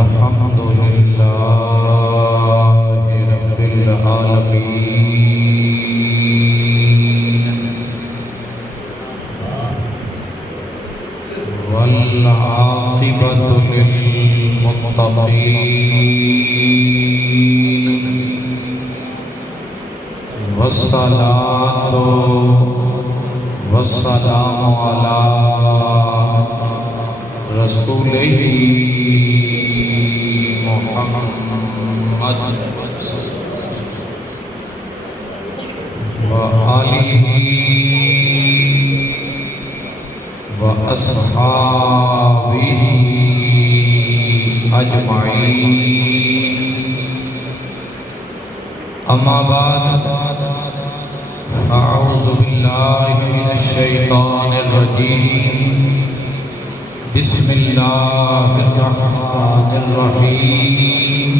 الحمد لله رب العالمين والعاقبة للمتقين والصلاة والسلام على رسوله محمد وآله وأصحابه أجمعين أما بعد فأعوذ بالله من الشيطان الرجيم بسم الله الرحمن الرحيم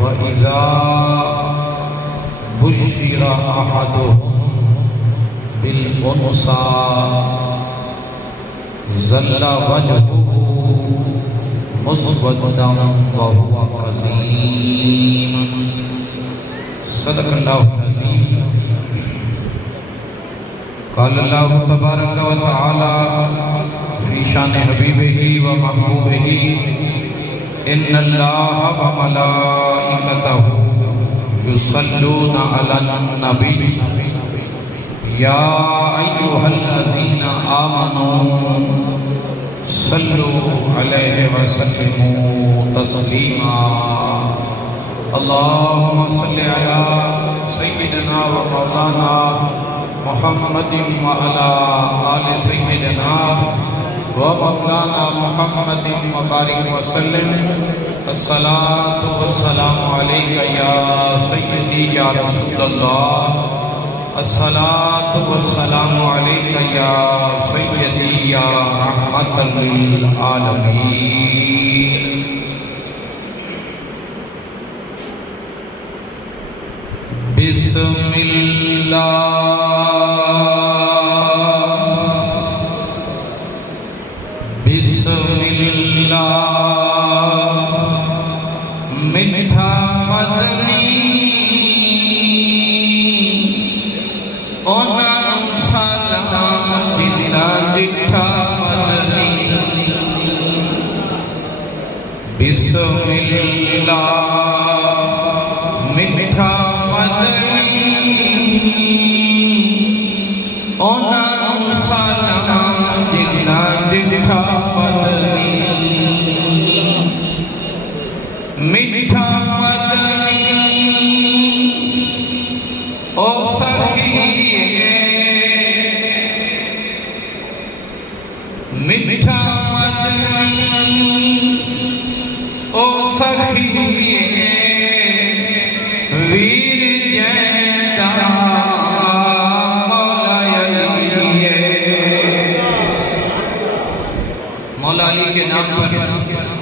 وإذا بشر أحدهم بالأنثى ظل وجهه مسودا وهو كظيم صدق اللہ العظیم قال اللہ تبارک و تعالی فی شان حبیبہ و محبوبہ ان اللہ و ملائکتہ یصلون علی النبی یا ایہا الذین آمنوا صلوا علیہ وسلموا تسلیما اللهم صل على سيدنا ومولانا محمد وعلى آل سيدنا ومولانا محمد وبارك وسلم الصلاة والسلام عليك يا سيدي يا رسول الله الصلاة والسلام عليك يا سيدي يا رحمة للعالمين بسم اللہ بسم اللہ میٹھا مدنی انہاں سلام بنا ڈٹھا مدنی بسم اللہ میٹھا انہاں سلام جنا ڈٹھا مدنی میٹھا مدنی او سخیے میٹھا مدنی او سخیے ویر جیتا مولا علی کے نام پر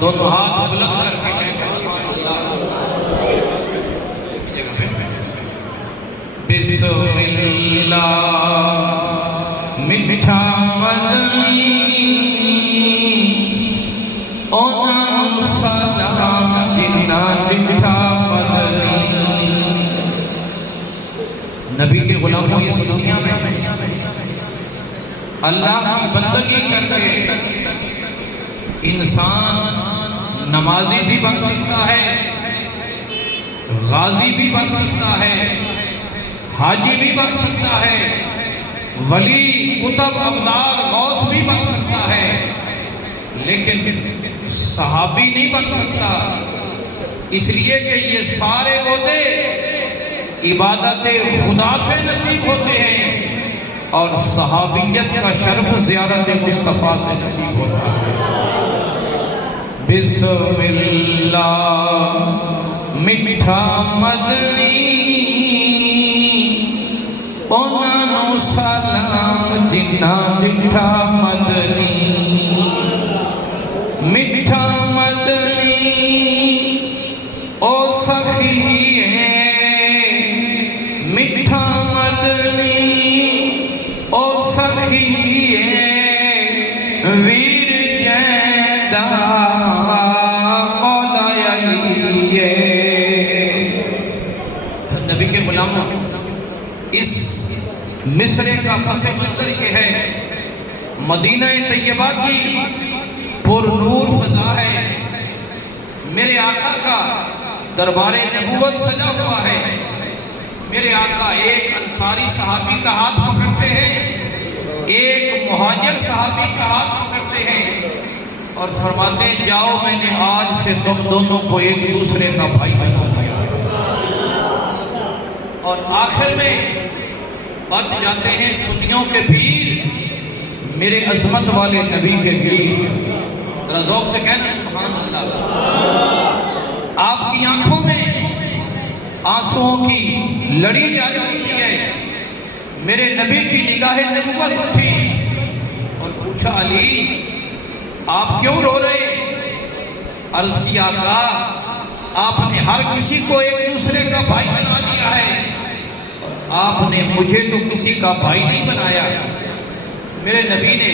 دونوں ہاتھ بلند کر کے کہیں سبحان اللہ بسم اللہ میٹھا مدنی انہاں سلام جنا ڈٹھا مدنی نبی کے غلاموں اس دنیا میں اللہ کی بندگی کر کے انسان نمازی بھی بن سکتا ہے غازی بھی بن سکتا ہے حاجی بھی بن سکتا ہے ولی قطب ابدال غوث بھی بن سکتا ہے لیکن صحابی نہیں بن سکتا اس لیے کہ یہ سارے عہدے عبادت خدا سے نصیب ہوتے ہیں اور صحابیت کا شرف زیارت مصطفیٰ سے نصیب ہوتا ہے بسم اللہ میٹھا مدنی انہاں سلام جنا ڈٹھا مدنی میٹھا مدنی او سخیے میٹھا مدنی او سخیے ویر جے اس مصرے کا پس منظر یہ ہے، مدینہ طیبہ کی پر نور فضا ہے، میرے آقا کا دربار نبوت سجا ہوا ہے۔ میرے آقا ایک انصاری صحابی کا ہاتھ پکڑتے ہیں، ایک مہاجر صحابی کا ہاتھ پکڑتے ہیں اور فرماتے ہیں جاؤ میں نے آج سے تم دونوں کو ایک دوسرے کا بھائی بنا دیا۔ اور آخر میں بچ جاتے ہیں سنیوں کے پیر، میرے عظمت والے نبی کے پیر۔ ذوق سے کہنا سبحان اللہ۔ آپ کی آنکھوں میں آنسوؤں کی لڑی جاری ہوتی ہے، میرے نبی کی نگاہ نبوت تھی۔ اور پوچھا علی آپ کیوں رو رہے؟ عرض کیا آقا آپ نے ہر کسی کو ایک دوسرے کا بھائی بنا دیا ہے، اور آپ نے مجھے تو کسی کا بھائی نہیں بنایا۔ میرے نبی نے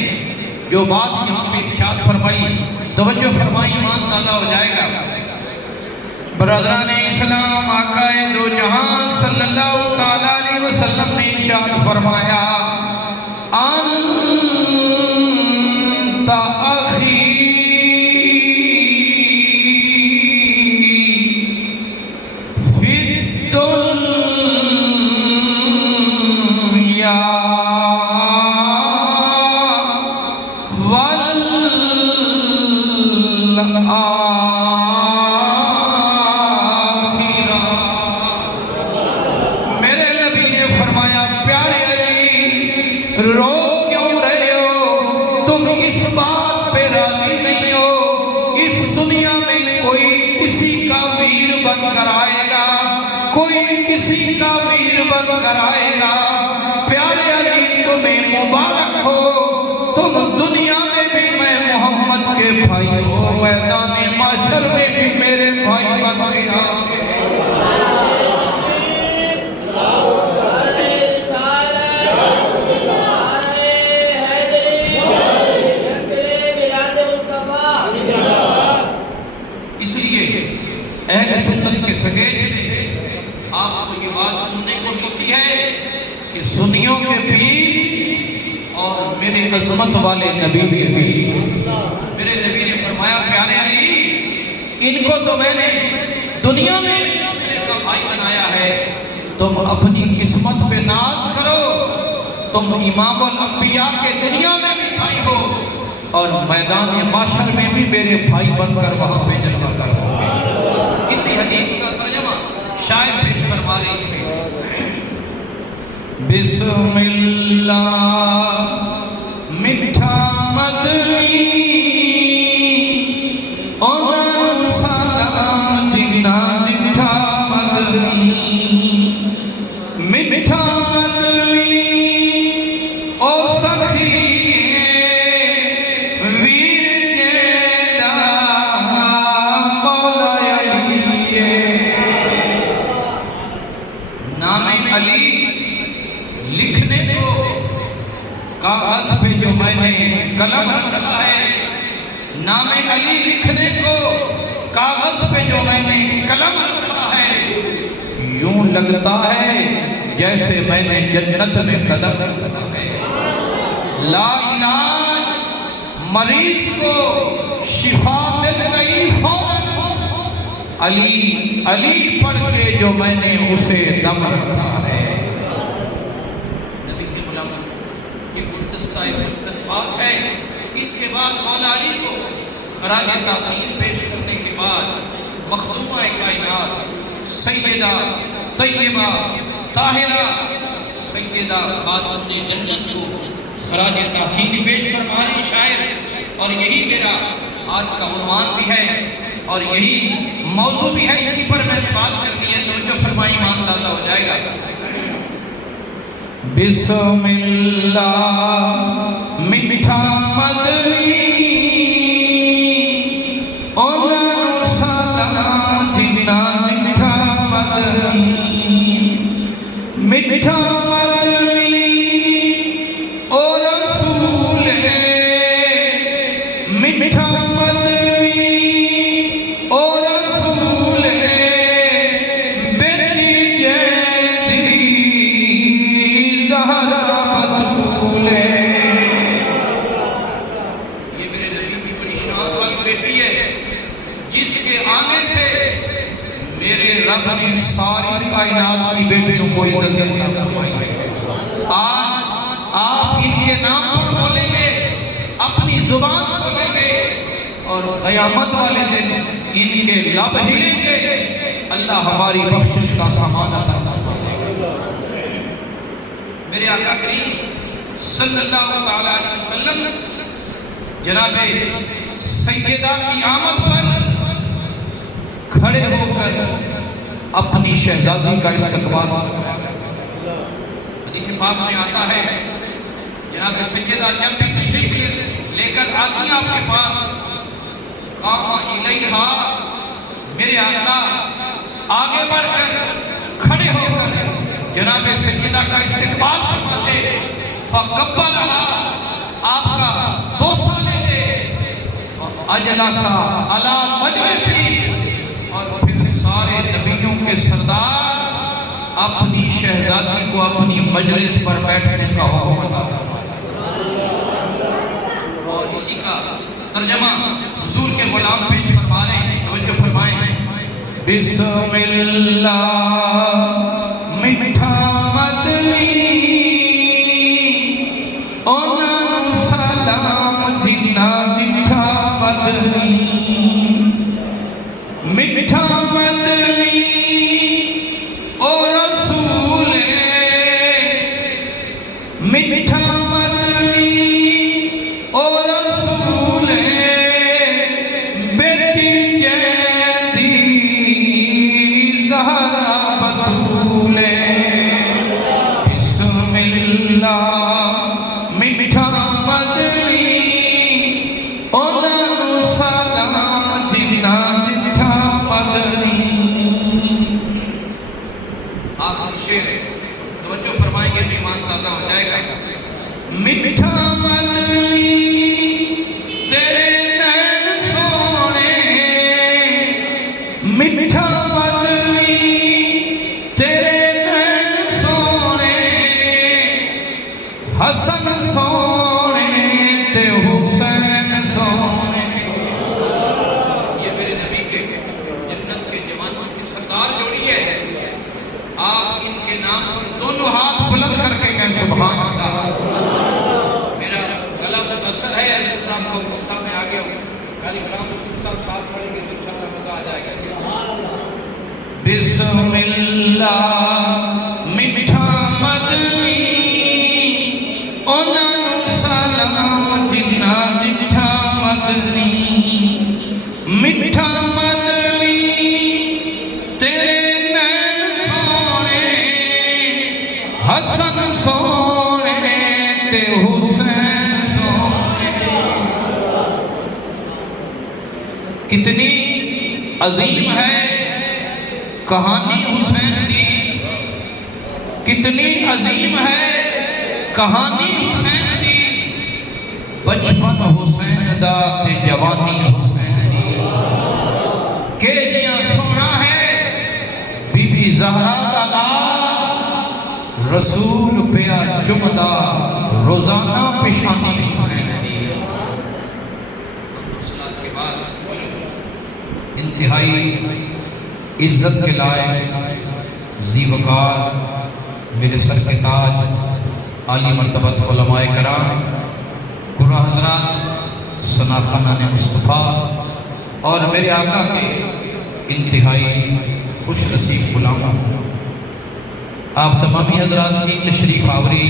جو بات یہاں پہ ارشاد فرمائی، توجہ فرمائی، ایمان تازہ ہو جائے گا۔ برادران اسلام، آقا دو جہاں صلی اللہ تعالیٰ علیہ وسلم نے ارشاد فرمایا انت اخی فی الدنیا رو کیوں رہے ہو؟ تم اس بات پہ راضی نہیں ہو اس دنیا میں کوئی کسی کا ویر بن کر آئے گا، کوئی کسی کا ویر بن کر آئے گا۔ پیارے علی تمہیں مبارک ہو، تم دنیا میں بھی میں محمد کے بھائی ہو، میدان معاشر میں بھی میرے بھائی بن کے آؤ گے۔ اہل سنت کے سگیج سے آپ کو یہ بات سننے کو ملتی ہے کہ سنیوں کے پیر اور میرے عظمت والے نبی کے پیر۔ میرے نبی نے فرمایا پیارے علی ان کو تو میں نے دنیا میں دوسرے کا بھائی بنایا ہے، تم اپنی قسمت پہ ناز کرو، تم امام الانبیاء کے دنیا میں بھی بھائی ہو اور میدان معاشر میں بھی میرے بھائی بن کر وہاں پہ جلوہ کرو۔ اسی حدیث کا ترجمہ شاعر پیش فرما رہے اس میں بسم اللہ میٹھا مدنی اور سلام جنا میٹھا مدنی میٹھا مدنی اور سخی لکھنے کو کاغذ پہ جو میں نے قلم رکھا ہے، نام علی لکھنے کو کاغذ پہ جو میں نے قلم رکھا ہے، یوں لگتا ہے جیسے میں نے جنت میں قدم رکھا ہے۔ لا علاج مریض کو شفا مل گئی فوراً، علی علی پڑھ کے جو میں نے اسے دم رکھا ہے۔ پاک ہے۔ اس کے بعد مولا علی کو خراج تحسین پیش کرنے کے بعد مخدومہ کائنات سیدہ طیبہ طاہرہ سیدہ خاتون جنت کو خراج تحسین پیش فرما رہی شاعر، اور یہی میرا آج کا عنوان بھی ہے اور یہی موضوع بھی ہے، اسی پر میں بات کرنی ہے، توجہ فرمائی، ایمان تازہ ہو جائے گا۔ بسم اللہ میٹھا مدنی اور سلام جنا میٹھا مدنی میٹھا مدنی اور رسول میٹھا مدنی اور رسول بیٹی جیدی زہرا بطولے. یہ میرے نبی کی بڑی شان والی بیٹی ہے جس کے آنے سے میرے رب نے ساری کائنات کی بیٹیوں کو عزت عطا فرمائی ہے. آج آپ ان کے نام پر بولیں گے، اپنی زبان کھولیں گے اور قیامت والے دن ان کے لب ہلیں گے. اللہ ہماری بخشش کا سامان عطا فرمائے گا. میرے آقا کریم صلی اللہ تعالیٰ علیہ وسلم جناب سیدہ کی آمد پر کھڑے ہو کر اپنی شہزادی کا استقبال. حدیث پاک میں آتا ہے جناب سیدہ جب بھی تشریف لے کر آتی ہیں آپ کے پاس، قام الیہا، میرے آقا آگے بڑھ کر کھڑے ہو کر جناب سیدہ کا استقبال فرماتے، فقبلہا، آپ کا بوسہ لیتے، اجلسا علی مجلسی، اور پھر سارے نبیوں کے سردار اپنی شہزادی کو اپنی مجلس پر بیٹھنے کا حکم عطا فرماتے. اور اسی کا ترجمہ حضور کے غلام پیش فرما رہے ہیں، توجہ فرمائیں. بسم اللہ میٹھا مدنی انہوں سلام جنا میٹھا مدنی، میٹھا مدنی او رسول، میٹھا مدنی او رسول، بیٹی جیدی زہرا بطولے. بسم اللہ میٹھا مدنی انہوں سلام جنا میٹھا مدنی. آخر شعر توجہ فرمائیں گے، ایمان تازہ ہو جائے گا. میٹھا مدنی تیرے نین سونے، میٹھا مدنی تیرے نین سونے، حسن سونے تے حسین سونے. یہ میرے نبی کے جنت کے جوانوں کی سردار جوڑی ہے. آپ ان کے نام پر دونوں ہاتھ بلند کر کے کہیں سبحان اللہ. میرا گلا متاثر ہے، علیہ السلام کو گفتہ میں آگے ہوں کالی کلام رسول صاحب ساتھ پڑھیں گے تو انشاءاللہ مزہ آ جائے گا. بسم اللہ میٹھا مدنی انہوں سلام جنا میٹھا مدنی، میٹھا مدنی تیرے حسن سونے تے حسین سونے. کتنی عظیم ہے کہانی حسین دی، کتنی عظیم ہے کہانی حسین دی. بچپن حسین دا تے جوانی حسین دی، کہ جیاں سونا ہے بی بی زہرا دا نام، رسول پیا جمدہ روزانہ پیشانی حسین دی. صلاة کے بعد انتہائی عزت کے لائق ذی وقار میرے سر کے تاج عالی مرتبت علماء کرام، قرآن حضرات، ثنا خانان مصطفیٰ اور میرے آقا کے انتہائی خوش نصیب غلاموں، آپ تمامی حضرات کی تشریف آوری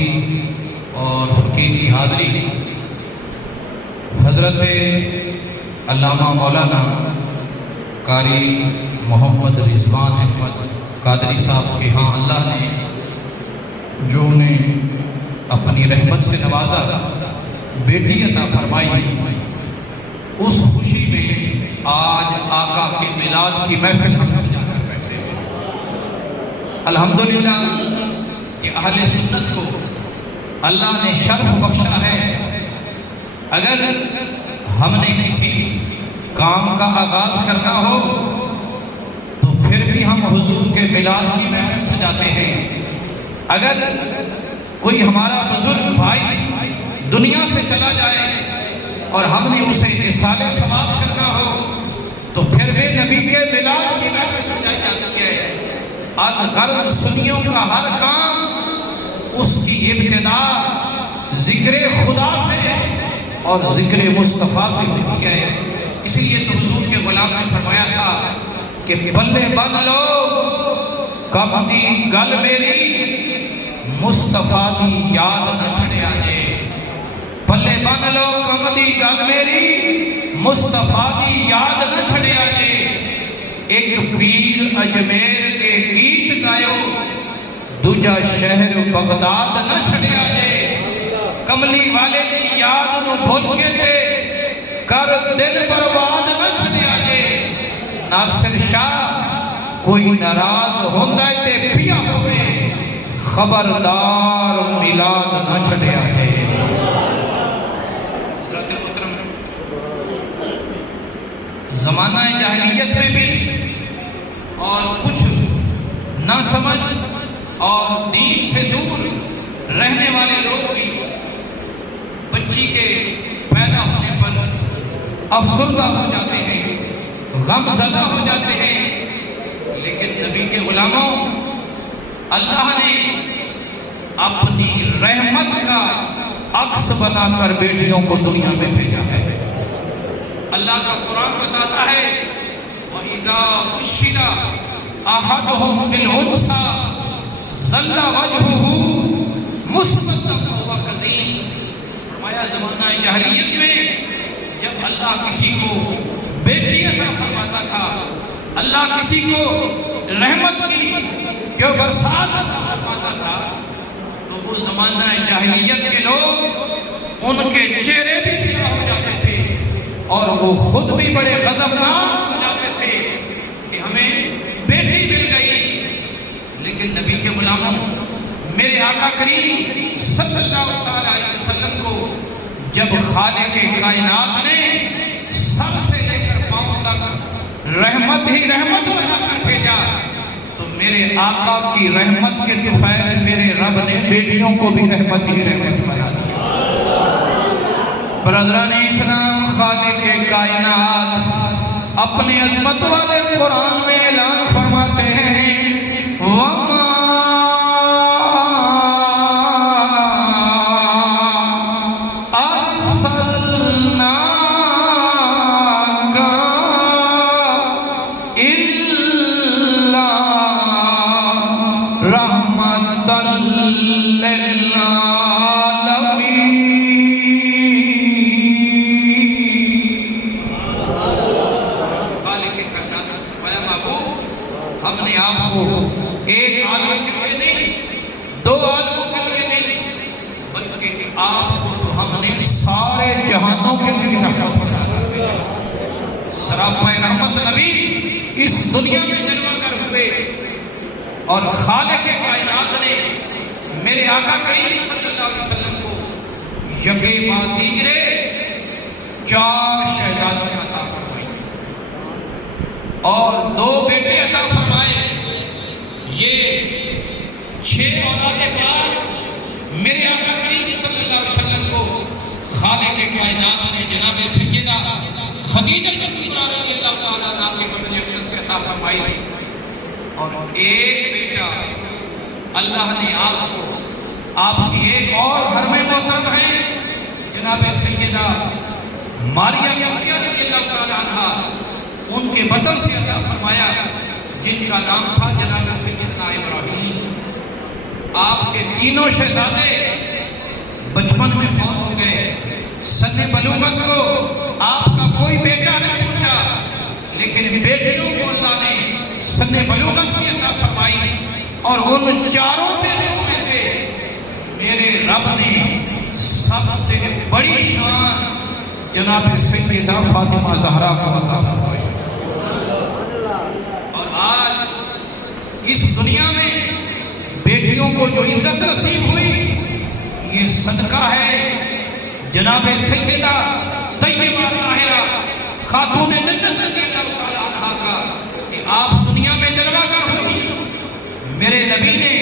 اور فقیر کی حاضری. حضرت علامہ مولانا قاری محمد رضوان احمد قادری صاحب کے ہاں اللہ نے جو انہیں اپنی رحمت سے نوازا، بیٹی عطا فرمائی، اس خوشی میں آج آقا کے میلاد کی محفل ہم سجا کر بیٹھے ہیں. الحمدللہ کہ اہل سنت کو اللہ نے شرف بخشا ہے. اگر ہم نے کسی کام کا آغاز کرنا ہو تو پھر بھی ہم حضور کے میلاد کی محفل سجاتے ہیں. اگر کوئی ہمارا بزرگ بھائی دنیا سے چلا جائے اور ہم نے اسے اصالِ ثواب کرنا ہو تو پھر بھی نبی کے ملاد کی محفل سجائی جاتی ہے۔ الغرض سنیوں کا ہر کام اس کی ابتدا ذکر خدا سے اور ذکر مصطفیٰ سے کی ہے۔ اسی لیے تو حضور کے غلام نے فرمایا تھا کہ پلے بن لو کم دی گل میری مصطفیٰ دی یاد نہ چھڑے آجے۔ پلے بن لو کم دی گل میری مصطفیٰ دی یاد نہ چھڑے آجے۔ ایک پیر اجمیر دے گیت گایو دوجا شہر بغداد نہ چھڑے آجے۔ کملی والے دی یاد نو بھول کے دے کر دل برباد نہ چھڑے آجے۔ ناصر شاہ کوئی ناراض ہوندہ تے پیا ہوئے خبردار میلاد نہ چھڑے آجے۔ حضرت محترم زمانہ جاہلیت میں بھی اور کچھ نہ سمجھ اور دین سے دور رہنے والے لوگ بھی بچی کے پیدا ہونے پر افسردہ ہو جاتے ہیں، غم زدہ ہو جاتے ہیں، لیکن نبی کے غلاموں اللہ نے اپنی رحمت کا عکس بنا کر بیٹیوں کو دنیا میں بھیجا ہے۔ اللہ کا قرآن بتاتا ہے وَإِذَا بُشِّرَ أَحَدُهُم بِالْأُنثَىٰ ظَلَّ وَجْهُهُ مُسْوَدًّا وَهُوَ كَظِيمٌ۔ فرمایا زمانہ جاہلیت میں جب اللہ کسی کو بیٹی عطا فرماتا تھا، اللہ کسی کو رحمت کی جو برسات عطا فرماتا تھا، تو وہ زمانہ جاہلیت کے لوگ ان کے چہرے بھی سیاہ ہو جاتے تھے اور وہ خود بھی بڑے غضبناک ہو جاتے تھے کہ ہمیں بیٹی مل گئی۔ لیکن نبی کے غلاموں میرے آقا کریم صلی اللہ علیہ وسلم کو جب خالق کائنات نے سب سے لے کر پاؤں تک رحمت ہی رحمت بنا کر بھیجا تو میرے آقا کی رحمت کے طفیل میرے رب نے بیٹیوں کو بھی رحمت ہی رحمت بنا دیا۔ برادران اسلام، خالق کائنات اپنے عظمت والے قرآن میں اعلان فرماتے ہیں وَمَا ہم نے آپ کو ایک عالم کے لیے نہیں، دو عالموں کے لیے نہیں، بلکہ آپ کو تو ہم نے سارے جہانوں کے لیے رحمت بنا کر بھیجا۔ سراپا رحمت نبی اس دنیا میں جلوہ گر ہوئے اور خالق کائنات نے میرے آقا کریم صلی اللہ علیہ وسلم کو یکے بعد دیگرے 4 شہزادیاں عطا فرمائی اور 2 بیٹے عطا فرمائے۔ یہ 6 اولاد بعد میرے آقا کریم صلی اللہ علیہ وسلم کو خالق کائنات نے جناب سیدہ خدیجہ کبریٰ رضی اللہ تعالیٰ عنہ کے بدلے میں سے عطا فرمائی اور ایک بیٹا اللہ نے آپ کی ایک اور حرم محترم ہے جناب سیدہ ماریہ کبریٰ رضی اللہ تعالیٰ عنہ، ان کے بطن سے عطا فرمایا جن کا نام تھا جناب سیدنا ابراہیم۔ آپ کے تینوں شہزادے بچپن میں فوت ہو گئے، سن بلوغت کو آپ کا کوئی بیٹا نہیں پہنچا، لیکن بیٹیوں کو اللہ نے سن بلوغت کی عطا فرمائی اور ان 4 بیٹیوں میں سے میرے رب نے سب سے بڑی شان جناب سیدہ فاطمہ زہرا کو عطا فرمائی۔ اور آج اس دنیا میں بیٹیوں کو جو عزت نصیب ہوئی یہ صدقہ ہے جناب سیدہ طیبہ طاہرہ خاتون جنت رضی اللہ تعالیٰ عنہ کا کہ آپ دنیا میں جلوہ گر ہوئی۔ میرے نبی نے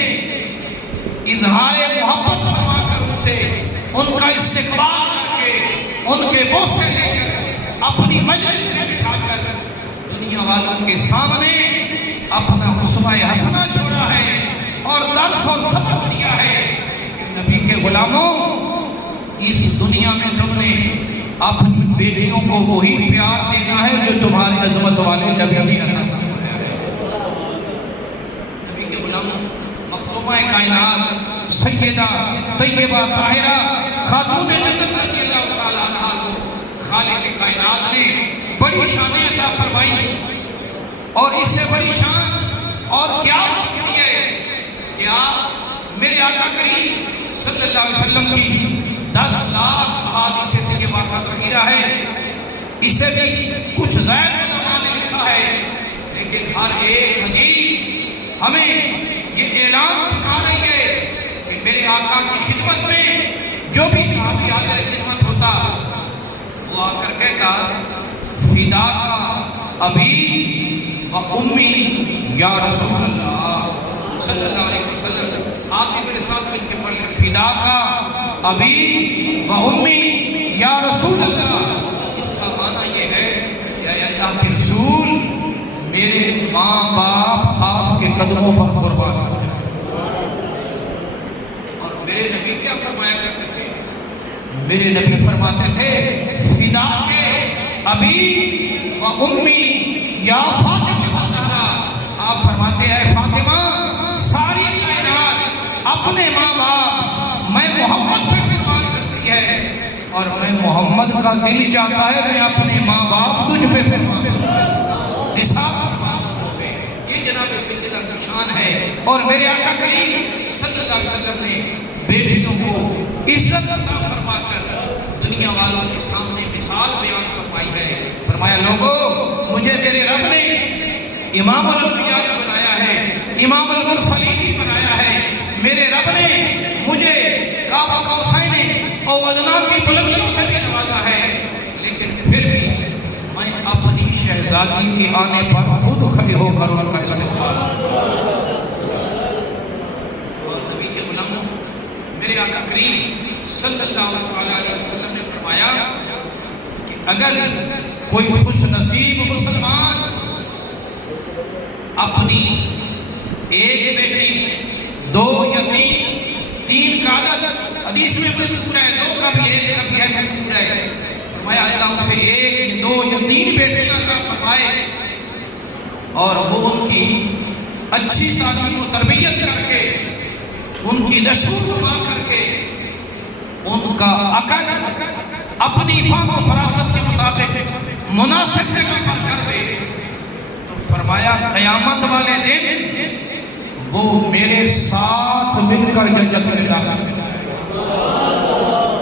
اظہار محبت فرما کر ان سے ان کا استقبال کر کے ان کے بوسے لے کر اپنی مجلس میں بٹھا کر دنیا والوں کے سامنے اپنا اسوہ حسنہ چھوڑا ہے اور درس اور سبق دیا ہے کہ نبی کے غلاموں، اس دنیا میں تم نے اپنی بیٹیوں کو وہی پیار دینا ہے جو تمہارے عظمت والے نبی نے عطا فرمایا ہے۔ نبی کے غلاموں، مخدومہ کائنات سیدہ طیبہ طاہرہ خاتون جنت رضی اللہ تعالیٰ عنہا کو خالق کائنات نے بڑی شان عطا فرمائی، اور اس سے بڑی شان اور کیا ہوتی ہے کہ آپ میرے آقا کریم صلی اللہ علیہ وسلم کی 10 لاکھ احادیث طیبہ کا ذخیرہ ہے۔ اسے بھی کچھ زائد علماء نے لکھا ہے، لیکن ہر ایک حدیث ہمیں یہ اعلان سکھا رہی ہے کہ میرے آقا کی خدمت میں جو بھی صحابی حاضر خدمت ہوتا وہ آ کر کہتا فداک ابی و امی یا رسول اللہ صلی اللہ علیہ وسلم۔ آپ بھی میرے ساتھ مل کے پڑھ لیں، فداک ابی و امی یا رسول اللہ۔ اس کا معنی یہ ہے کہ اے اللہ کے رسول، میرے ماں باپ آپ کے قدموں پر قربان ہیں۔ اور میرے نبی کیا فرمایا کرتے تھے؟ میرے نبی فرماتے تھے فداک ابی و امی یا فاطمہ الزہرا۔ آپ فرماتے ہیں فاطمہ، ساری کائنات اپنے ماں باپ میں محمد پہ قربان کرتی ہے، اور میں محمد کا دل چاہتا ہے میں اپنے ماں باپ تجھ پہ قربان کروں۔ نثار پہ یہ جناب سلسلہ کی شان ہے، اور میرے آقا کریم صلی اللہ علیہ وسلم نے بیٹیوں کو عزت عطا فرما کر دنیا والوں کے سامنے مثال بیان فرمائی ہے۔ فرمایا لوگوں، مجھے میرے رب نے امام الانبیاء بنایا ہے، امام المرسلین بنایا ہے۔ میرے رب نے مجھے قاب قوسین اور ادنیٰ کی بلندیوں سے بھی نوازا ہے، لیکن پھر بھی میں اپنی شہزادی کے آنے پر خود کھڑے ہو کر ان کا استقبال۔ اور نبی کے غلاموں، میرے آقا کریم صلی اللہ علیہ وسلم نے فرمایا کہ اگر کوئی خوش نصیب مسلمان اپنی ایک بیٹی، 2 یا 3 کا عدد حدیث میں مذکور ہے، 2 کا بھی ہے مذکور ہے، فرمایا اللہ اسے 1، 2 یا 3 بیٹیاں عطا فرمائے، اور وہ ان کی اچھی تعلیم و تربیت کر کے، ان کی لشکر نما کر کے، ان کا عقل اپنی فہم و فراست کے مطابق مناسب جگہ پر کر دے، تو فرمایا قیامت والے دن وہ میرے ساتھ مل کر جنت میں داخل ہے۔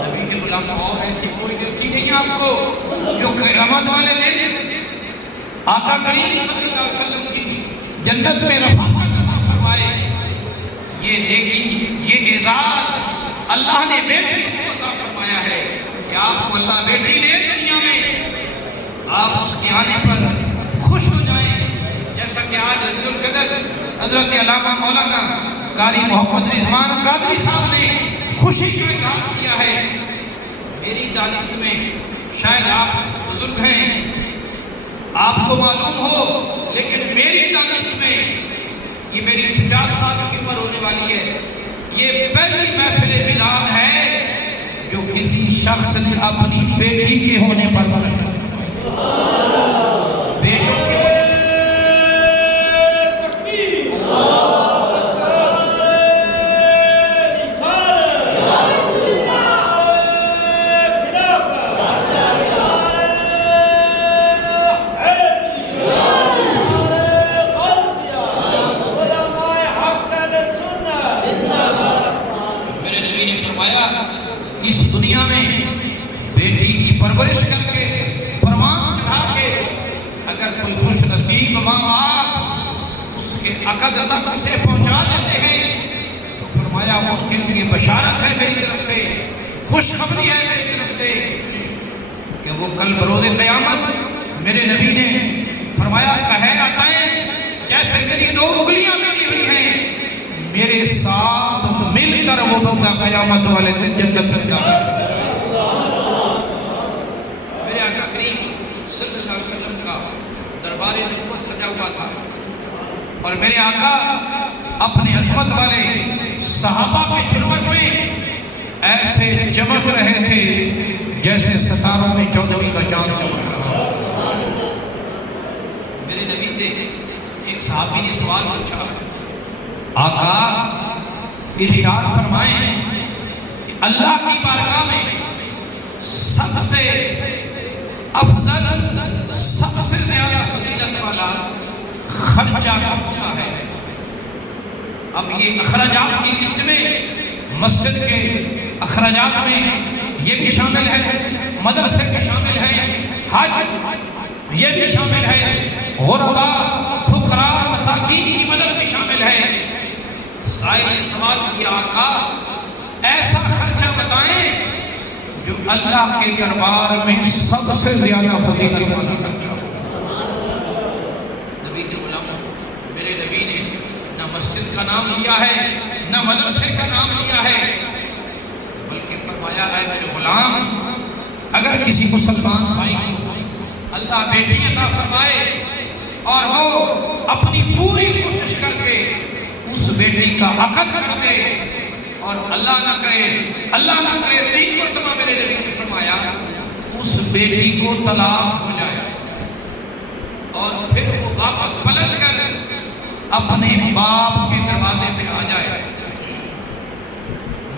نبی کے غلام، اور ایسی کوئی نیکی نہیں آپ کو جو قیامت والے دن آقا کریم صلی اللہ علیہ وسلم کی جنت میں رفاقت عطا فرمائے۔ یہ نیکی، یہ اعزاز اللہ نے بیٹی کو عطا فرمایا ہے کہ آپ کو اللہ بیٹی دے دنیا میں، آپ اس کے آنے پر خوش ہو جائیں، جیسا کہ آج عزیز القدر حضرت علامہ مولانا قاری محمد رضوان قادری صاحب نے خوشی کا اظہار کیا ہے۔ میری دانش میں شاید آپ بزرگ ہیں، آپ کو معلوم ہو، لیکن میری دانش میں یہ میری 50 سال کی عمر ہونے والی ہے، یہ پہلی محفل میلاد ہے جو کسی شخص نے اپنی بیٹی کے ہونے پر بنایا۔ بیٹوں کے اس دنیا میں بیٹی کی پرورش کر کے، پروان چڑھا کے، اگر کوئی خوش نصیب ماں باپ اس کے عقد تک اسے پہنچا دیتے ہیں تو فرمایا وہ ان کے لیے بشارت ہے میری طرف سے، خوشخبری ہے میری طرف سے کہ وہ کل بروز قیامت میرے نبی نے فرمایا کہے عطائیں جیسے میری 2 انگلیاں ملی ہوئی ہیں، میرے ساتھ مل کر وہ بندہ قیامت والے دن جنت میں جائے۔ میرے آقا کریم صلی اللہ علیہ وسلم کا دربار نبوت سجا ہوا تھا، اور میرے آقا اپنے عظمت والے صحابہ کے خدمت میں ایسے چمک رہے تھے جیسے ستاروں میں چودھویں کا چاند چمک رہا۔ میرے نبی سے ایک صحابی نے سوال پوچھا، آقا ارشاد فرمائیں کہ اللہ کی بارگاہ میں سب سے افضل، سب سے زیادہ فضیلت والا خرچہ کون سا ہے؟ اب یہ اخراجات کی لسٹ میں مسجد کے اخراجات میں یہ بھی شامل ہے، مدرسے بھی شامل ہے، حج یہ بھی شامل ہے، غرباء فقراء مساکین کی مدد بھی شامل ہے۔ سائل نے سوال کیا، آقا ایسا خرچہ بتائیں جو اللہ کے دربار میں سب سے زیادہ فضیلت والا خرچہ ہو۔ نبی کے غلاموں، میرے نبی نے نہ مسجد کا نام لیا ہے نہ مدرسے کا نام لیا ہے، بلکہ فرمایا ہے میرے غلام اگر کسی مسلمان بھائی کو اللہ بیٹی عطا فرمائے اور وہ اپنی پوری کوشش کر کے اس بیٹی کا عقد کر دے، اور اللہ نہ کرے 3 مرتبہ میرے نبی نے فرمایا اس بیٹی کو طلاق ہو جائے اور پھر وہ واپس پلٹ کر اپنے باپ کے دروازے پہ آ جائے،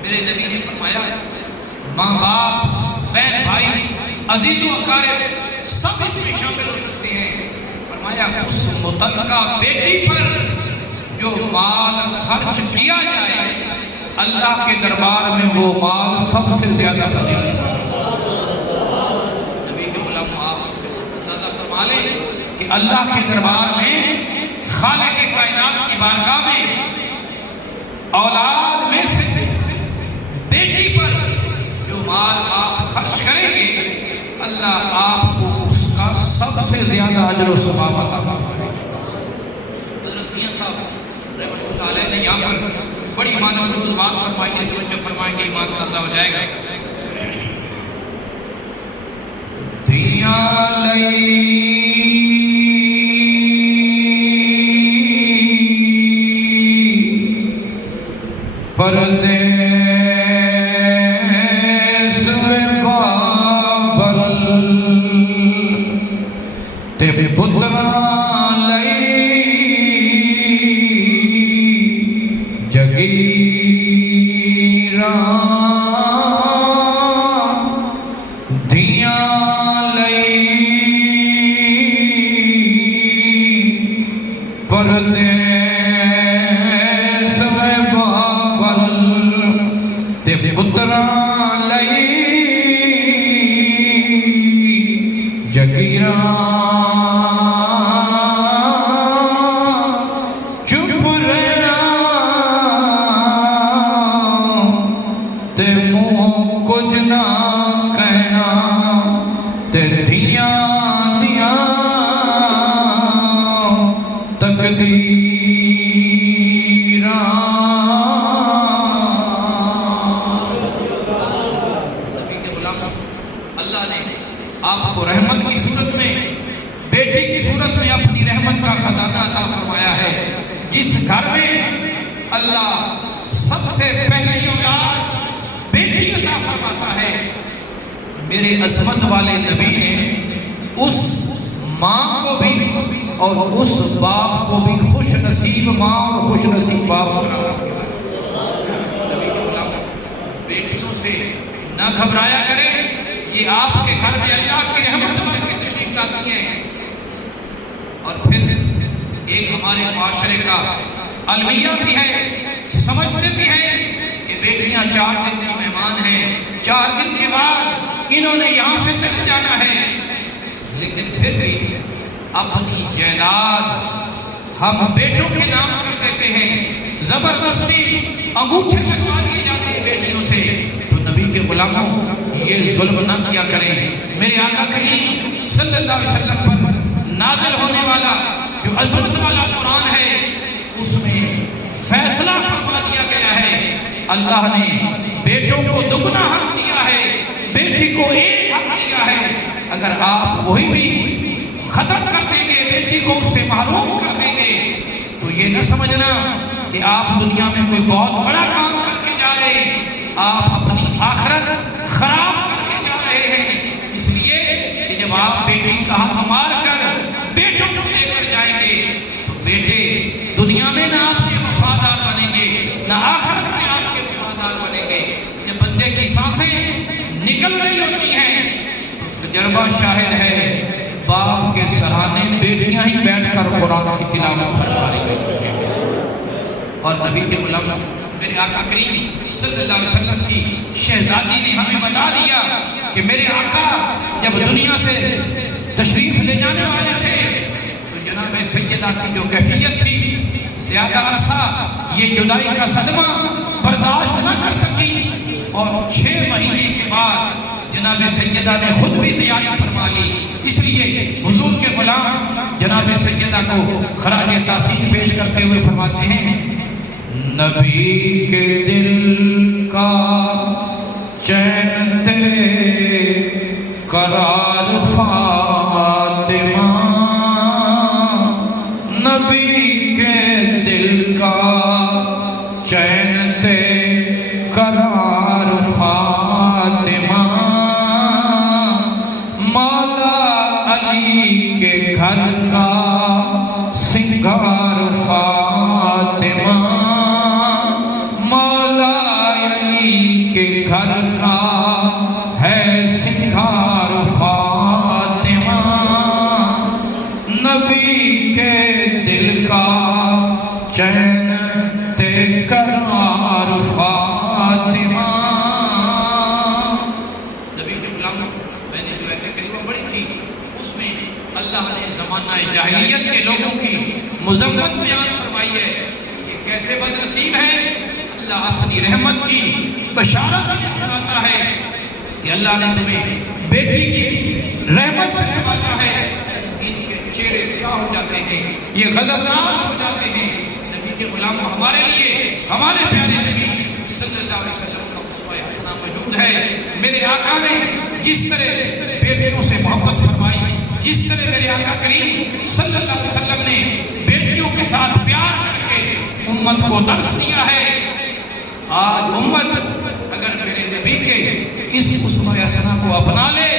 میرے نبی نے فرمایا ماں باپ بہن بھائی عزیز و اقارب سب اس میں شامل ہو سکتے ہیں۔ فرمایا اس متعلقہ بیٹی پر جو مال خرچ کیا جائے اللہ کے دربار میں وہ مال سب سے زیادہ فضیلت ہے۔ نبی کے غلام آپ سے زیادہ فرما لیں کہ اللہ کے دربار میں خالق کائنات کی بارگاہ میں اولاد میں سے بیٹی پر جو مال آپ خرچ کریں گے اللہ آپ کو اس کا سب سے زیادہ اجر و ثواب عطا فرمائے۔ حضرت میاں صاحب رحمۃ اللہ علیہ نے یہاں پر بڑی معنی بات فرمائی ہے، توجہ فرمائیں گے، ایمان تازہ ہو جائے گا۔ دنیا لئی پردے اللہ نے آپ کو رحمت کی صورت میں بیٹی کی صورت میں اپنی رحمت کا خزانہ عطا فرمایا ہے۔ جس گھر میں اللہ سب سے پہلی اولاد بیٹی عطا فرماتا ہے، میرے عظمت والے نبی نے اس ماں کو بھی اور اس باپ کو بھی خوش نصیب ماں اور خوش نصیب باپ قرار دیا۔ بیٹیوں سے نہ گھبرایا کریں، یہ آپ کے گھر میں اللہ کی رحمت بن کے تشریف لاتی ہیں۔ اور پھر ایک ہمارے معاشرے کا المیہ بھی ہے، سمجھتے بھی ہیں کہ بیٹیاں 4 دن کی مہمان ہیں، 4 دن کے بعد انہوں نے یہاں سے چلے جانا ہے، لیکن پھر بھی اپنی جائیداد ہم بیٹوں کے نام کر دیتے ہیں، زبردستی انگوٹھے لگوا دیے جاتے ہیں بیٹیوں سے۔ تو نبی کے غلاموں یہ ظلم نہ کیا کریں۔ میرے آقا کریم صلی اللہ علیہ وسلم پر نازل ہونے والا جو عظمت والا قرآن ہے اس میں فیصلہ فرما دیا گیا ہے۔ اللہ نے بیٹوں کو دگنا حق دیا ہے، بیٹی کو ایک حق دیا ہے۔ اگر آپ وہی بھی ختم کر دیں گے، بیٹی کو اس سے محروم کر دیں گے، تو یہ نہ سمجھنا کہ آپ دنیا میں کوئی بہت بڑا کام کر کے جا رہے ہیں، آپ اپنی آخرت خراب کر کے جا رہے ہیں۔ اس لیے کہ جب آپ بیٹی کا حق مار کر بیٹوں کو لے کر جائیں گے تو بیٹے دنیا میں نہ آپ کے وفادار بنیں گے، نہ آخرت میں آپ کے وفادار بنیں گے۔ جب بندے کی سانسیں نکل رہی ہوتی ہیں تو تجربہ شاہد ہے، باپ کے سرانے بیٹیاں ہی بیٹھ کر قرآن کی تلاوت فرما رہی ہوتی ہیں۔ اور نبی کے غلام میرے آقا کریم صلی اللہ علیہ وسلم کی شہزادی نے ہمیں بتا دیا کہ میرے آقا جب دنیا سے تشریف لے جانے والے تھے تو جناب سیدہ کی جو کیفیت تھی، زیادہ عرصہ یہ جدائی کا صدمہ برداشت نہ کر سکی، اور 6 مہینے کے بعد جناب سیدہ نے خود بھی تیاری فرما لی۔ اس لیے حضور کے غلام جناب سیدہ کو خراج تحسین پیش کرتے ہوئے فرماتے ہیں، نبی کے دل کا چین تیرے قرار فاطمہ، نبی کے دل کا چین تیرے قرار فاطمہ، مولا علی کے گھر کا سنگار فاطمہ، گھر کا ہے سنگار فاطمہ، نبی کے دل کا چین تے قرار فاطمہ۔ نبی کے غلاموں، میں نے جو آیت کریمہ پڑھی تھی اس میں اللہ نے زمانہ جاہلیت کے لوگوں کی مذمت بیان فرمائی ہے۔ یہ کیسے بد نصیب ہیں، اللہ اپنی رحمت کی بشارت سناتا ہے کہ اللہ نے تمہیں بیٹی کی رحمت سے نوازا ہے۔ ان کے چہرے سیاہ ہو جاتے ہیں، یہ غضبناک ہو جاتے ہیں۔ نبی کے غلاموں، ہمارے لیے ہمارے پیارے نبی صلی اللہ علیہ وسلم کا اسوہ حسنہ موجود ہے۔ میرے آقا نے جس طرح بیٹیوں سے محبت فرمائی، جس طرح میرے آقا کریم صلی اللہ علیہ وسلم نے بیٹیوں کے ساتھ پیار کر کے امت کو درس دیا ہے، آج امت اگر میرے نبی کے اس اسوہ حسنہ کو اپنا لے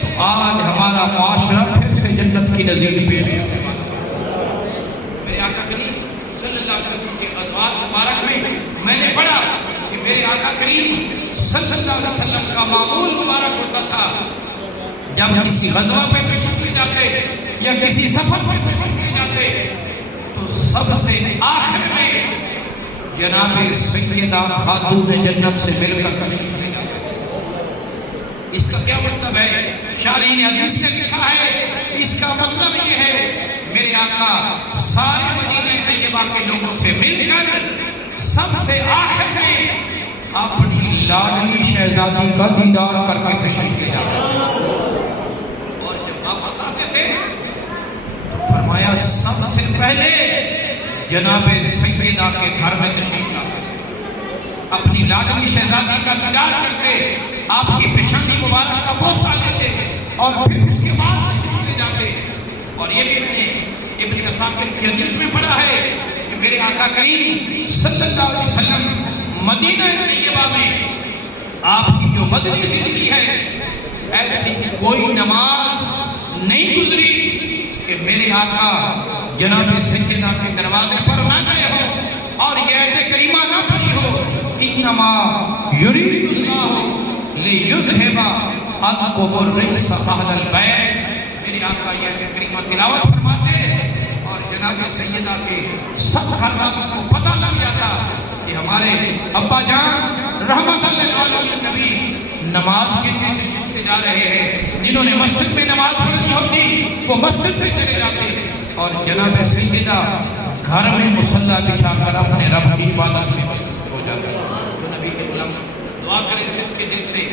تو آج ہمارا معاشرہ پھر سے جنت کی نظیر پیش کرنے والا۔ میرے آقا کریم صلی اللہ علیہ وسلم کے غزوات مبارک میں نے پڑھا کہ میرے آقا کریم صلی اللہ علیہ وسلم کا معمول مبارک ہوتا تھا، جب کسی غزوہ پہ تشریف لے جاتے یا کسی سفر پہ تشریف لے جاتے تو سب سے آخر میں جناب سیدہ خاتون جنت سے مل کر تشریف لے جاتے تھے۔ اس کا کیا مطلب ہے؟ شارحین حدیث نے لکھا ہے، اس کا مطلب یہ ہے میرے آقا سارے مدینہ طیبہ کے لوگوں سے مل کر سب سے آخر میں اپنی لاڈلی شہزادی کا دیدار کر کے تشریف لے جاتے تھے، اور جب واپس آتے تھے فرمایا سب سے پہلے جناب سیدہ کے گھر میں تشریف لاتے تھے، اپنی لاڈلی شہزادی کا دیدار کرتے، آپ کی پیشانی مبارک کا بوسہ لیتے اور پھر اس کے بعد تشریف لے جاتے۔ اور یہ بھی میں نے ابن عساکر کی حدیث میں پڑھا ہے کہ میرے آقا کریم صلی اللہ علیہ وسلم مدینہ طیبہ میں آپ کی جو مدنی زندگی ہے، ایسی کوئی نماز نہیں گزری کہ میرے آقا جناب سیدہ کے دروازے پر نہ گئے ہو اور یہ آیت کریمہ نہ پڑھی ہو، انما یرید اللہ لیذھب عنکم الرجس اہل البیت۔ میرے آقا یہ آیت کریمہ تلاوت فرماتے اور جناب سیدہ کے سب گھرانوں کو پتہ لگ جاتا کہ ہمارے ابا جان رحمت للعالمین نبی نماز کے لیے تشریف لے جا رہے ہیں۔ جنہوں نے مسجد میں نماز پڑھنی ہوتی وہ مسجد میں چلے جاتے، اور جناب سیدہ گھر میں مصلی بچھا کر اپنے رب کی عبادت میں مصروف ہو جاتے ہیں۔ تو نبی کے غلام دعا کریں صدق کے دل سے،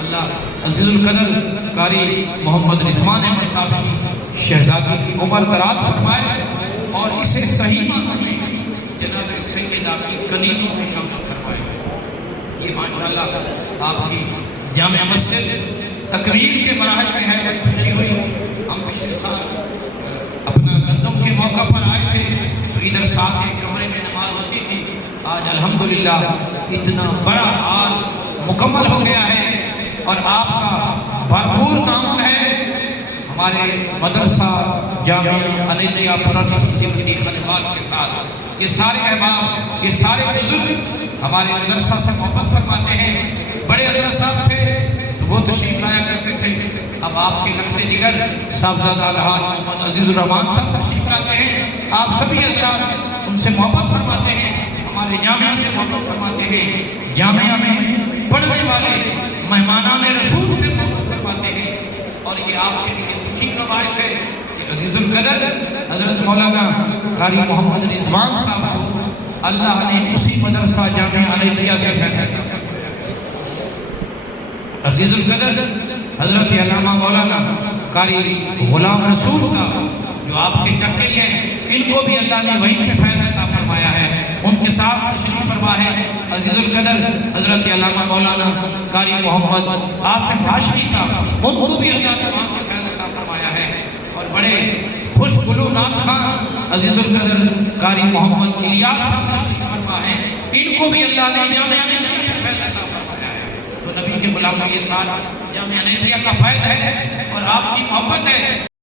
اللہ عزیز القدر قاری محمد رضوان احمد صاحب شہزادی کی عمر دراز فرمائے اور اسے صحیح معنی میں جناب سیدہ کی کلیموں میں شامل فرمائے. یہ ماشاءاللہ آپ کی جامع مسجد تقریر کے مراحل میں ہے. بڑی خوشی ہوئی. ہم پچھلے سال اپنا گندم کے موقع پر آئے تھے تو ادھر ساتھ ایک کمرے میں نماز ہوتی تھی. آج الحمدللہ اتنا بڑا ہال مکمل ہو گیا ہے اور آپ کا بھرپور تعاون ہے. ہمارے مدرسہ جامعہ الدیہ پرانی سبزی خلیوال کے ساتھ یہ سارے احباب، یہ سارے بزرگ ہمارے مدرسہ سے محبت فرماتے ہیں. بڑے حضرت صاحب تھے تو وہ تشریف لایا کرتے تھے. اب آپ کے لخت جگر صاحبزادہ الحاج محمد عزیز الرحمان صاحب تشریف لاتے ہیں. آپ سبھی حضرات ان سے محبت فرماتے ہیں، ہمارے جامعہ سے محبت فرماتے ہیں. جامعہ میں پڑھنے والے مہمانان رسول سے محبت فرماتے ہیں. اور یہ آپ کے لیے خوشی کا باعث ہے کہ عزیز القدر حضرت مولانا قاری محمد رضوان صاحب کو اللہ نے اسی مدرسہ جامعہ الدیہ سے فیض. عزیز القدر حضرت علامہ مولانا قاری غلام رسول صاحب جو آپ کے چچا ہیں، ان کو بھی اللہ نے وہیں سے فیض عطا فرمایا ہے. ان کے ساتھ تشریف فرما ہے عزیز القدر حضرت علامہ مولانا قاری محمد آصف ہاشمی صاحب، ان کو بھی اللہ نے وہاں سے فیض عطا فرمایا ہے. اور بڑے خوش گلو نعت خان عزیز القدر قاری محمد الیاس صاحب تشریف فرما ہے، ان کو بھی اللہ نے جامعہ میں فیض عطا فرمایا ہے. تو نبی کے غلاموں یہ سال جامعہ الدیہ کا فیض ہے اور آپ کی محبت ہے.